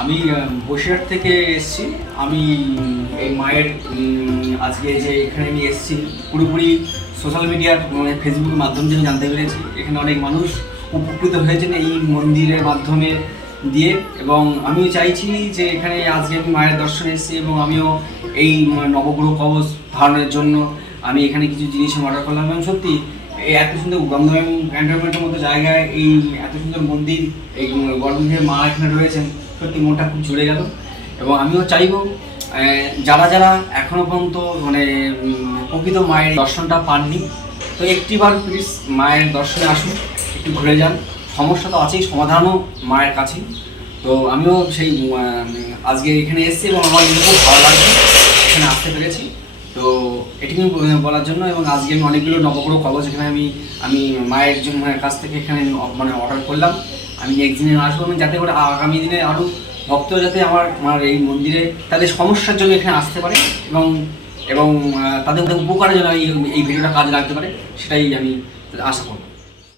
আমি বসিরহাট থেকে এসেছি। আমি এই মায়ের আজকে যে এখানে আমি এসেছি, পুরোপুরি সোশ্যাল মিডিয়ার মানে ফেসবুকের মাধ্যমে আমি জানতে পেরেছি। এখানে অনেক মানুষ উপকৃত হয়েছেন এই মন্দিরের মাধ্যমে দিয়ে এবং আমি চাইছি যে এখানে আজকে আমি মায়ের দর্শনে এসেছি এবং আমিও এই নবগ্রহ কবচ ধারণের জন্য আমি এখানে কিছু জিনিস অর্ডার করলাম এবং সত্যি, এই এত সুন্দর গন্ধম ক্যান্টনমেন্টের মতো জায়গায় এই এত সুন্দর মন্দির, এই গর্ভগৃহে মা এখানে রয়েছেন সত্যি মনটা খুব জুড়ে গেল। এবং আমিও চাইব যারা যারা এখনও পর্যন্ত মানে প্রকৃত মায়ের দর্শনটা পাননি, তো একটিবার প্লিজ মায়ের দর্শনে আসুন, একটু ঘুরে যান। সমস্যা তো আছেই, সমাধানও মায়ের কাছেই। তো আমিও সেই আজকে এখানে এসেছি এবং আমার নিজে খুব ভালো লাগছে, এখানে আসতে পেরেছি। তো এটুকু বলার জন্য এবং আজকে আমি অনেকগুলো নবগ্রহ কবচ এখানে আমি আমি মায়ের জন্য, মায়ের কাছ থেকে এখানে মানে অর্ডার করলাম। আমি একদিনে দিনে আসব এবং যাতে করে আগামী দিনে আরও ভক্ত যাতে আমার আমার এই মন্দিরে তাদের সমস্যার জন্য এখানে আসতে পারে এবং এবং তাদের উপকারের জন্য এই ভিডিওটা কাজে লাগতে পারে, সেটাই আমি আশা করব।